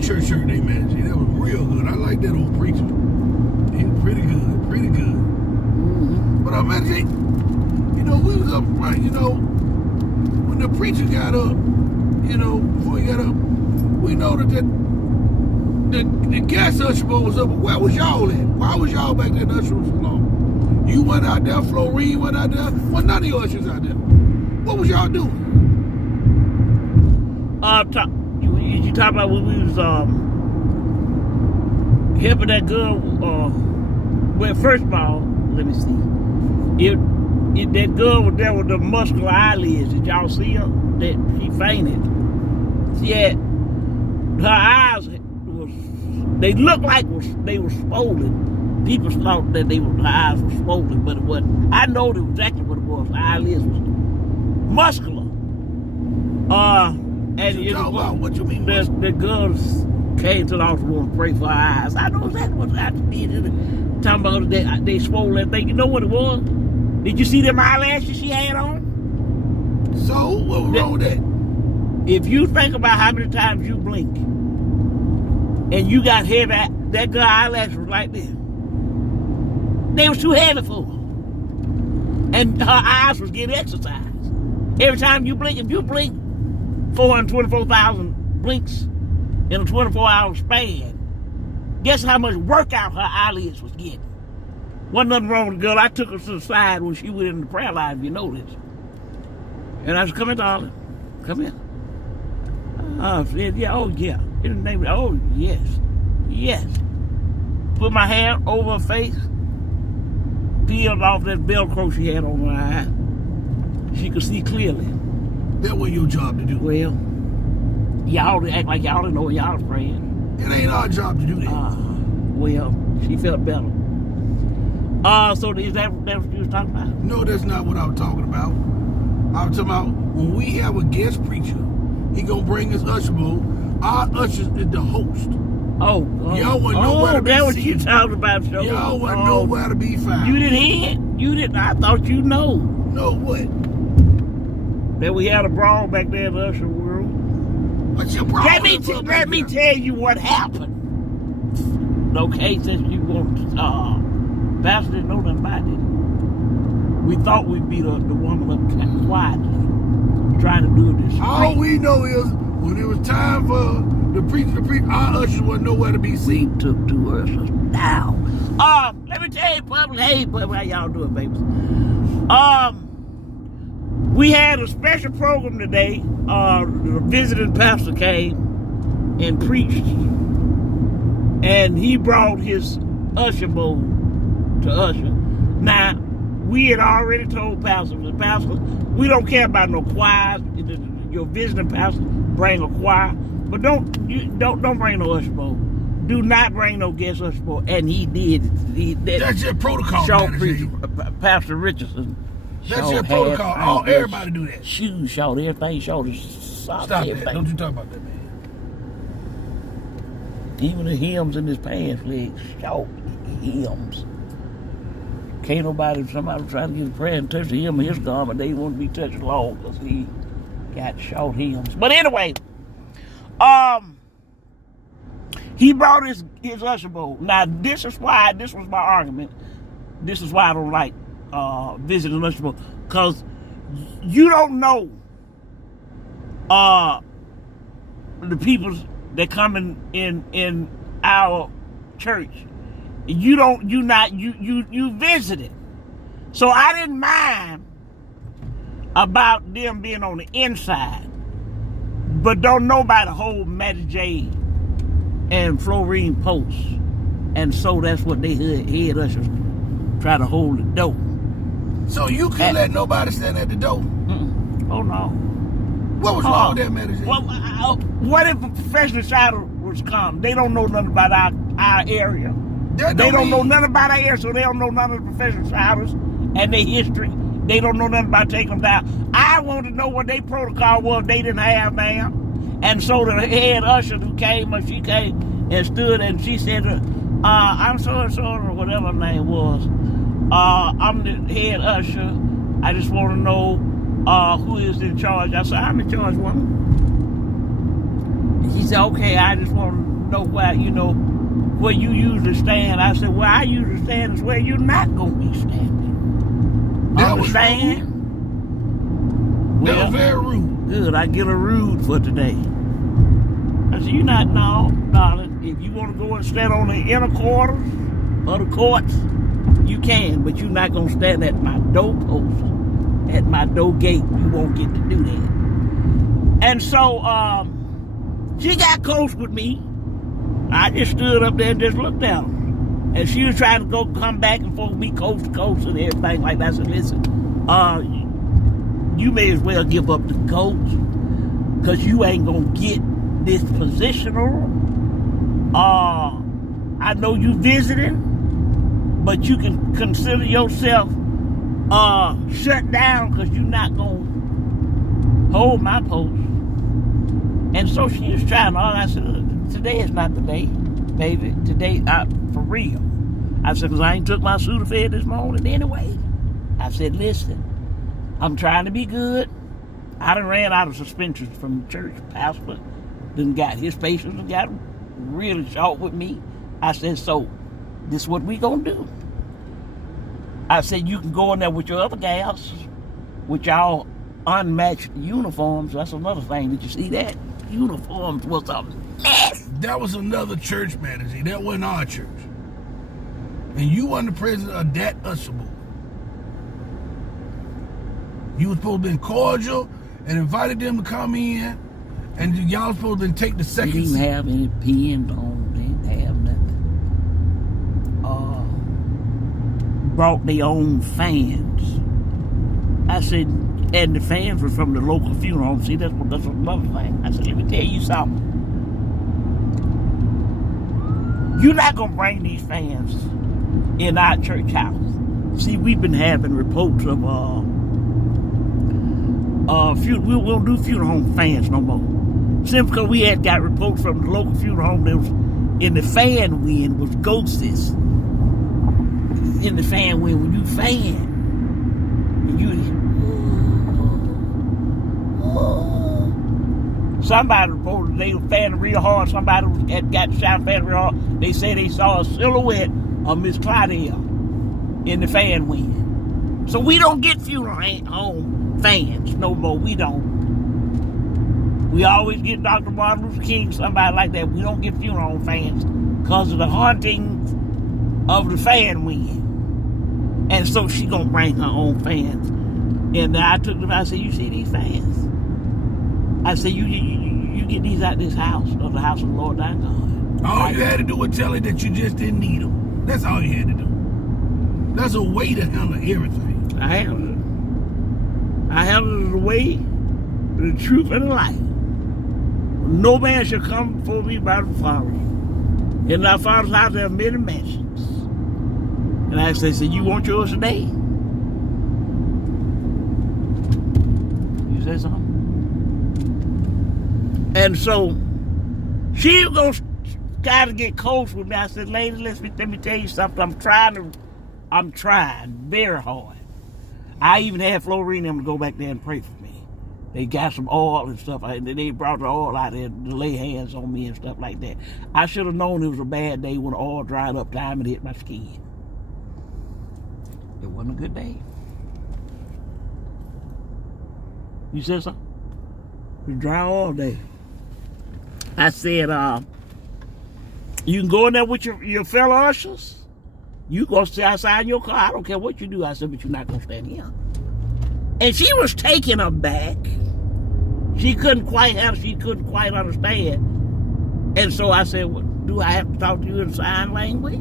good church hurt they managed. That was real good. I like that old preacher. He was pretty good, pretty good. Mm-hmm. But I imagine, we was up right, when the preacher got up, before he got up, we know that the gas usher boy was up. Where was y'all at? Why was y'all back there in the usher room so long? You went out there, Florine went out there. Well, none of your ushers out there. What was y'all doing? You talk about when we was helping that girl. Well, first of all, let me see. That girl was there with the muscular eyelids. Did y'all see her? That she fainted. She had her eyes they looked like they were swollen. People thought that her eyes were swollen, but it wasn't. I know exactly what it was. Her eyelids was muscular. And what you mean? The girls came to the altar room to pray for her eyes. I know exactly what I did. Talking about they swole that thing. You know what it was? Did you see them eyelashes she had on? So what was wrong with that? If you think about how many times you blink, and you got heavy, that girl eyelashes was like this. They was too heavy for her. And her eyes was getting exercise. Every time you blink, if you blink 424,000 blinks in a 24-hour span, guess how much workout her eyelids was getting? Wasn't nothing wrong with the girl. I took her to the side when she went in the prayer line, if you noticed. And I said, come here, darling. Come here. I said, yeah, oh, yeah. In the name of, oh, yes. Yes. Put my hand over her face, peeled off that Velcro she had on her eye. She could see clearly. That was your job to do. Well, y'all act like y'all didn't know y'all was praying. It ain't our job to do that. Well, she felt better. So is that what you was talking about? No, that's not what I was talking about. I was talking about when we have a guest preacher, he gonna bring his usher bowl. Our usher is the host. Y'all wasn't nowhere to be that seen. what you talking about, show. Y'all wasn't nowhere to be found. You didn't hear it? You didn't? I thought you know. No, what? That we had a brawl back there in the usher room. What's your problem? Let me tell you what happened. Okay, since you want Pastor didn't know nothing about it. We thought we'd beat the woman up quietly, trying to do this. All we know is when it was time for the preacher to preach, our ushers wasn't nowhere to be seen. We took 2 ushers down. Let me tell you, public, hey, public, how y'all doing, babies? We had a special program today. The visiting pastor came and preached, and he brought his usher bowl to usher. Now, we had already told pastor, we don't care about no choirs. Your visiting pastor bring a choir, but don't bring no usher bowl. Do not bring no guest usher bowl. And he did. That's your protocol. Pastor Richardson. That's your protocol. Everybody do that. Shoes short, everything short. Stop everything. That. Don't you talk about that, man. Even the hems in his pants legs short hems. Can't somebody try to get a prayer and touch the hem of his garment, they won't be touched long because he got short hems. But anyway, he brought his usher bowl. Now this was my argument. This is why I don't like visiting usher bowl, because you don't know the people that come in our church. You visited. So I didn't mind about them being on the inside, but don't know about the whole Matty J and Florine post. And so that's what they head ushers try to hold the door. So you can't let nobody stand at the door? Oh no. What was wrong with that, Matty J? Well, what if a professional shouter was come? They don't know nothing about our area. They don't know nothing about our area, so they don't know none of the professional shouters and their history. They don't know nothing about taking them down. I want to know what their protocol was they didn't have, ma'am. And so the head usher who came, she came and stood and she said, I'm so-and-so or whatever her name was. I'm the head usher. I just want to know who is in charge. I said, I'm in charge, woman. She said, okay, I just want to know where you usually stand. I said, where I usually stand is where you're not going to be standing. That was Understand? That Well, was very rude. good. I get a rude for today. I said, no, darling. If you want to go and stand on the inner quarters of the courts, you can, but you're not going to stand at my doorpost, at my door gate. You won't get to do that. And so, she got close with me. I just stood up there and just looked at her. And she was trying to come back and forth, be coast to coast and everything like that. I said, listen, you may as well give up the ghost, because you ain't going to get this positional. I know you visiting, but you can consider yourself shut down, because you're not going to hold my post. And so she was trying to argue. I said, look, today is not the day, baby. Today, for real. I said, because I ain't took my Sudafed this morning anyway. I said, listen, I'm trying to be good. I done ran out of suspensions from the church. Pastor done got his patients and got really short with me. I said, so this is what we gonna do. I said, you can go in there with your other gals, with y'all unmatched uniforms. That's another thing. Did you see that? Uniforms was a mess. That was another church manager. That wasn't our church. And you wasn't the president of that usher board. You was supposed to be cordial and invited them to come in, and y'all was supposed to take the They second didn't seat. have any pins on. They didn't have nothing. Brought their own fans. I said, and the fans were from the local funeral home. See, that's another thing. I said, let me tell you something. You're not going to bring these fans in our church house. See, we've been having reports of, we won't do funeral home fans no more. Simply because we had got reports from the local funeral home that was in the fan wing was ghosts. In the fan wing, when you fan, and somebody reported they were fanning real hard. Somebody had got shot fanning real hard. They said they saw a silhouette of Miss Claudia in the fan wing. So we don't get funeral home fans no more. We don't. We always get Dr. Martin Luther King, somebody like that. We don't get funeral home fans because of the haunting of the fan wing. And so she gonna bring her own fans. And I took them. I said, "You see these fans?" I said, "You get these out this house, of the house of the Lord thy God." All you had to do was tell her that you just didn't need them. That's all you had to do. That's a way to handle everything. I handled it. I handled it the way, the truth, and the light. No man shall come before me by the Father. In thy Father's house there are many mansions. And I said, you want yours today? You said something? And so she was going to try to get close with me. I said, lady, let me tell you something. I'm trying very hard. I even had Florine them to go back there and pray for me. They got some oil and stuff. They brought the oil out there to lay hands on me and stuff like that. I should have known it was a bad day when the oil dried up time and hit my skin. It wasn't a good day. You said something? It was dry all day. I said, you can go in there with your fellow ushers. You go stay outside in your car. I don't care what you do. I said, but you're not going to stand here. And she was taken aback. She couldn't quite understand. And so I said, well, do I have to talk to you in sign language?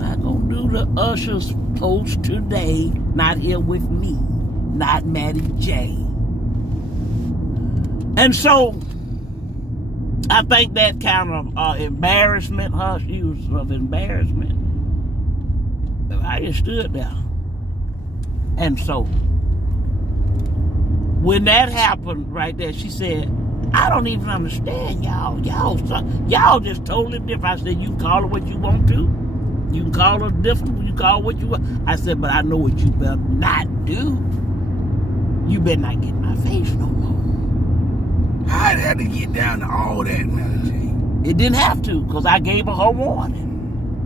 Not going to do the usher's post today. Not here with me. Not Matty J. And so I think that kind of embarrassment, her use of embarrassment, I just stood there. And so when that happened right there, she said, I don't even understand y'all. Y'all just totally different. I said, you can call it what you want to. You can call it different. You call it what you want. I said, but I know what you better not do. You better not get in my face no more. I had to get down to all that, Mary J. It didn't have to, because I gave her warning.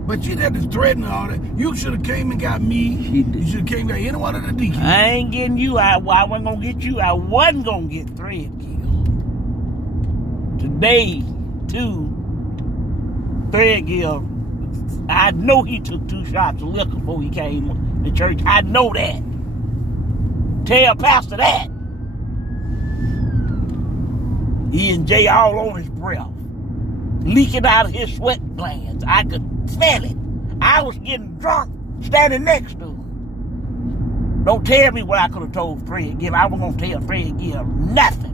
But you didn't have to threaten all that. You should have came and got me. She did. You should have came and got any one of the deacons. I ain't getting you. I wasn't going to get you. I wasn't going to get Threadgill. Today, too, Threadgill, I know he took 2 shots of liquor before he came to church. I know that. Tell Pastor that. He and Jay all on his breath, leaking out of his sweat glands. I could smell it. I was getting drunk standing next to him. Don't tell me what I could have told Threadgill. I was going to tell Threadgill nothing.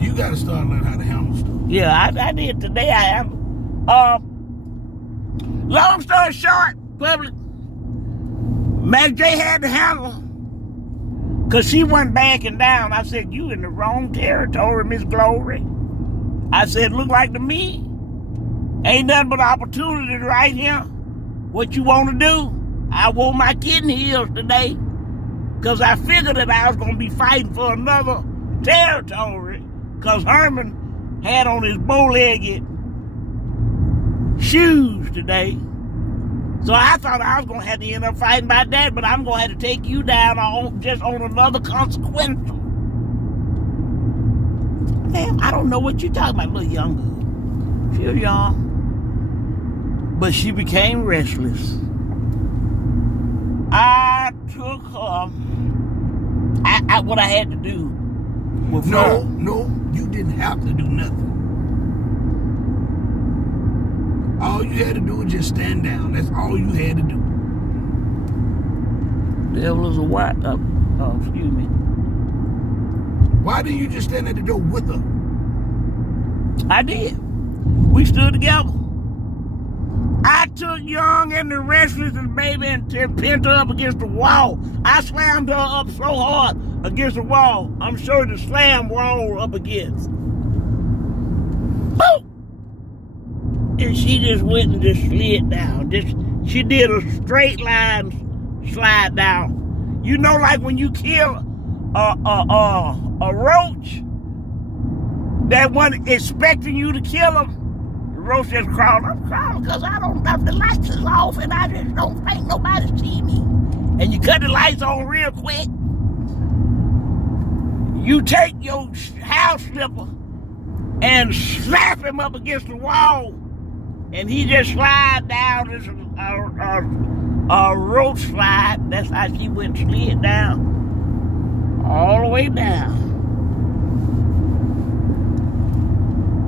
You got to start learning how to handle stuff. Yeah, I did today. I am. Long story short, public, Mary J had to handle her. Because she wasn't backing down. I said, you in the wrong territory, Miss Glory. I said, look like to me, ain't nothing but opportunity right here. What you want to do? I wore my kidney heels today because I figured that I was going to be fighting for another territory because Herman had on his bow-legged shoes today. So I thought I was going to have to end up fighting about that, but I'm going to have to take you down just on another consequential. Damn, I don't know what you're talking about, little young girl. She was young. But she became restless. I took her. What I had to do with her. No, you didn't have to do nothing. All you had to do was just stand down. That's all you had to do. Devil is a white. Excuse me. Why didn't you just stand at the door with her? I did. We stood together. I took Young and the restless and baby and pinned her up against the wall. I slammed her up so hard against the wall. I'm sure the slam wall up against. Boom! And she just went and just slid down. She did a straight line slide down. You know, like when you kill a roach that wasn't expecting you to kill him, the roach just crawled. I'm crawling because I don't know, the lights is off and I just don't think nobody see me. And you cut the lights on real quick. You take your house slipper and slap him up against the wall, and he just slide down this roach slide. That's how she went and slid down. All the way down.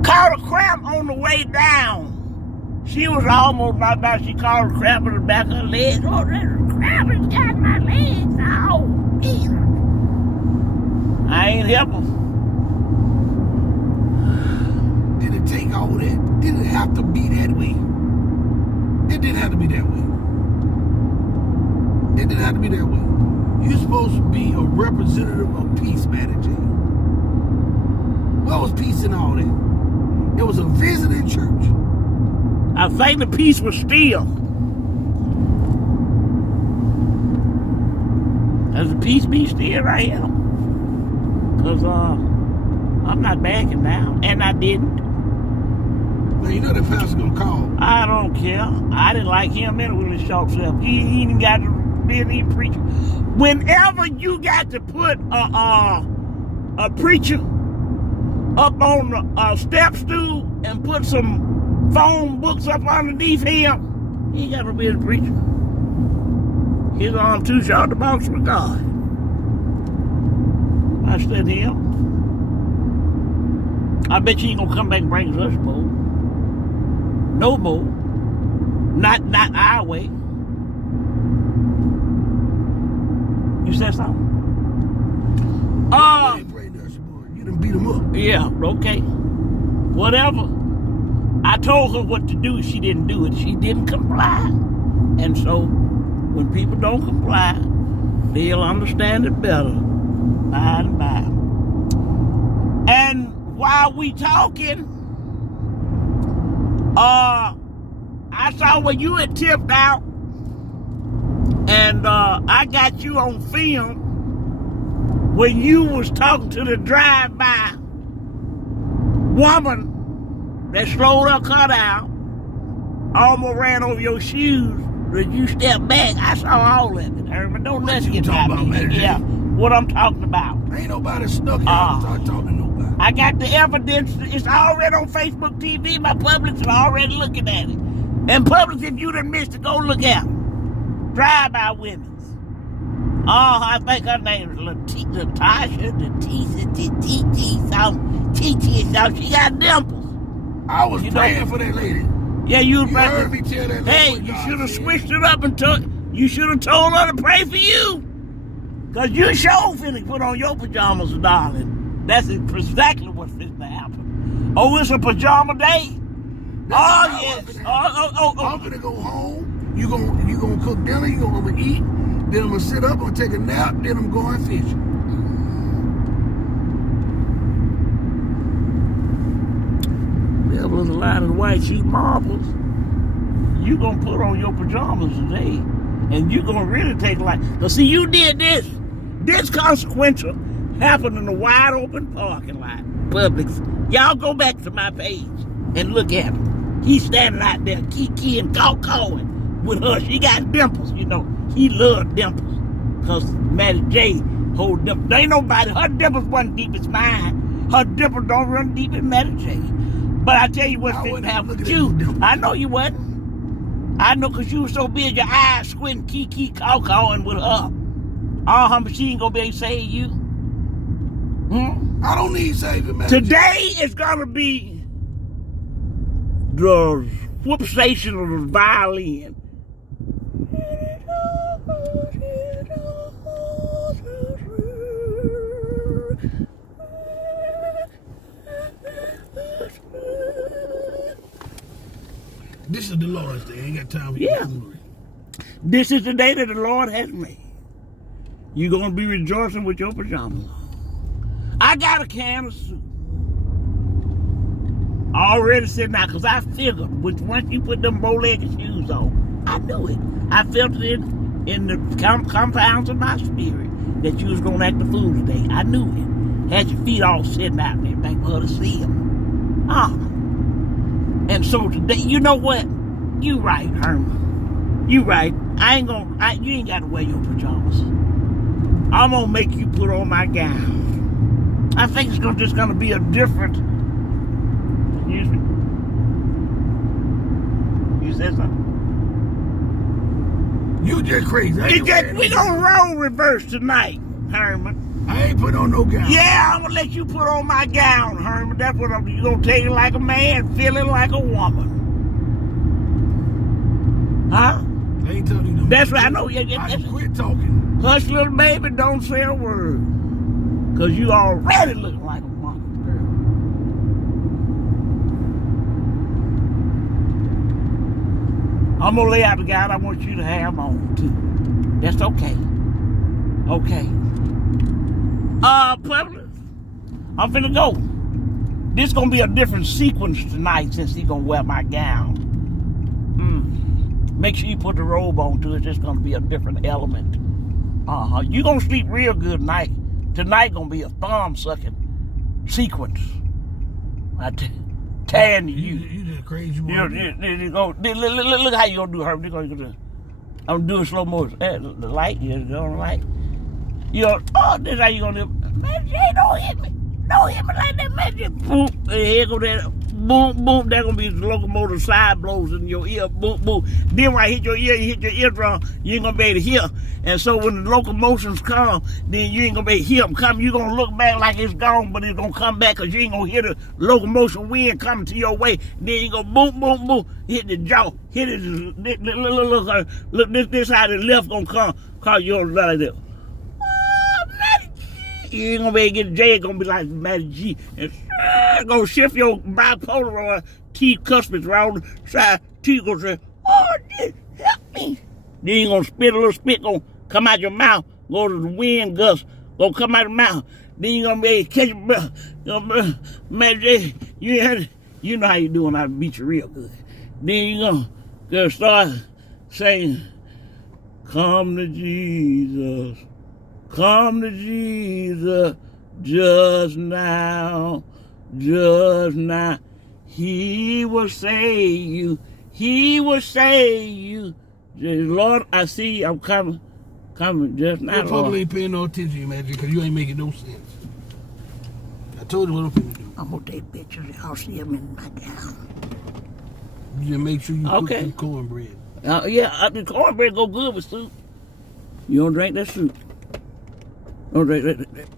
Caught a cramp on the way down. She was almost like that. She caught a cramp in the back of her legs. Oh, there's a cramp has got my legs. Oh, Jesus. I ain't help her. Did it take all that? Did it have to be that way? It didn't have to be that way. It didn't have to be that way. You're supposed to be a representative of peace, Mary J. What was peace in all that? It was a visiting church. I think the peace was still. Does the peace be still right here? Because I'm not backing down. And I didn't. Now, you know that pastor's going to call. I don't care. I didn't like him anyway with his short self. He even got to be any preacher. Whenever you got to put a preacher up on a step stool and put some phone books up underneath him, he got to be a preacher. His arm too short to box with God. I said him. I bet you ain't gonna come back and bring us more. No more. Not our way. You said something? You done beat him up. Yeah, okay. Whatever. I told her what to do. She didn't do it. She didn't comply. And so, when people don't comply, they'll understand it better by and by. And while we talking, I saw when you had tipped out And I got you on film when you was talking to the drive-by woman that slowed her car down, almost ran over your shoes, but you stepped back. I saw all of it, Herman. Don't let you get talking about, me. Mary J? Yeah, what I'm talking about. Ain't nobody snuck out and start talking to nobody. I got the evidence. It's already on Facebook TV. My Publix are already looking at it. And Publix, if you done missed it, go look at it. Drive-by women's. I think her name is Latasha, Titi, something. She got dimples. I was praying for that lady. Yeah, you You heard me tell that lady. Hey, what you God should have said. switched it up and you should have told her to pray for you. Because you sure finna put on your pajamas, darling. That's exactly what's finna happen. Oh, it's a pajama day? That's Yes. I'm gonna go home. You gonna cook dinner. You gonna eat. Then I'm gonna sit up. I'm gonna take a nap. Then I'm going fishing. Devil in the line of white sheep marbles. You gonna put on your pajamas today, and you gonna really take life. Cause see, you did this. This consequential happened in a wide open parking lot. Publix. Y'all go back to my page and look at him. He's standing out there, kiki and cawing with her. She got dimples, you know. He loved dimples. Cause Matty J hold dimples. There ain't nobody. Her dimples wasn't deep as mine. Her dimples don't run deep as Matty J. But I tell you what's finna happen with you. I know you wasn't. I know because you was so big, your eyes squinting, kiki cawing with her. But she ain't gonna be able to save you. I don't need saving, man. Today is gonna be the whoop station of the violin. This is the Lord's day. Ain't got time for Yeah. you. This is the day that the Lord has made. You're gonna be rejoicing with your pajamas on. I got a can of soup already sitting out because I figured once you put them bow-legged shoes on, I knew it. I felt it in the compounds of my spirit that you was gonna act the fool today. I knew it. Had your feet all sitting out there, back for her to see them. And so today, you know what? You right, Herman. You right. You ain't got to wear your pajamas. I'm gonna make you put on my gown. I think it's just gonna be a different. Excuse me. You said something? You just crazy. We gonna roll reverse tonight, Herman. I ain't put on no gown. Yeah, I'm gonna let you put on my gown, Herman. That's what you gonna take it like a man, feeling like a woman. Huh? I ain't telling you no. That's right. I know. I just quit talking. Hush, little baby, don't say a word. Because you already look like a woman, girl. I'm going to lay out the gown I want you to have on, too. That's okay. Okay. Public, I'm finna go. This going to be a different sequence tonight since he's going to wear my gown. Make sure you put the robe on, too. It's just going to be a different element. You going to sleep real good tonight. Tonight going to be a thumb-sucking sequence. Tan to you. You just crazy. Look how you going to do her. I'm going to do it slow motion. The light, you know, the light. This is how you going to do it. Man, Jay, don't hit me. Don't hit me like that, man. Just boom. Here go that. Boom, boom. That's going to be the locomotive side blows in your ear. Boom, boom. Then when I hit your ear, you hit your eardrum, you ain't going to be able to hear. And so when the locomotions come, then you ain't going to be able to hear them come. You're going to look back like it's gone, but it's going to come back because you ain't going to hear the locomotion wind coming to your way. Then you go boom, boom, boom. Hit the jaw. Hit it. Look, this how the left going to come. Call your like that. You ain't gonna be able to get J, it's gonna be like Matty G. And gonna shift your bipolar T cuspids around the side. T gonna say, this help me. Then you gonna spit a little spit, gonna come out your mouth, go to the wind gust, gonna come out the mouth. Then you gonna be able to catch your breath. Matty J, you know how you do when I beat you real good. Then you gonna start saying, Come to Jesus. Come to Jesus just now. Just now. He will save you. He will save you. Lord, I see you. I'm coming. Coming just now. Your people Lord. ain't paying no attention to you, man, because you ain't making no sense. I told you what I'm finna do. I'm gonna take pictures. I'll see him in my gown. You just make sure you cook Okay. some cornbread. Yeah, the cornbread go good with soup. You don't drink that soup. Don't drink that.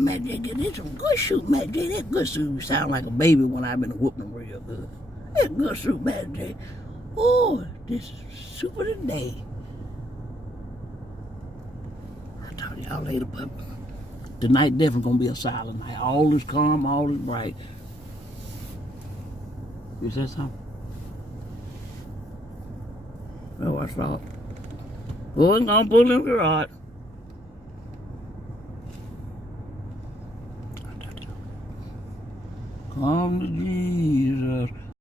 Matt J, this some good soup, Matt J. That good soup. You sound like a baby when I've been whooping them real good. That good soup, Matt J. Oh, this is soup of the day. I'll talk to y'all later, but tonight definitely gonna be a silent night. All is calm, all is bright. You said something? Oh, I saw it. Oh, it's gonna pull in the garage. Come to Jesus.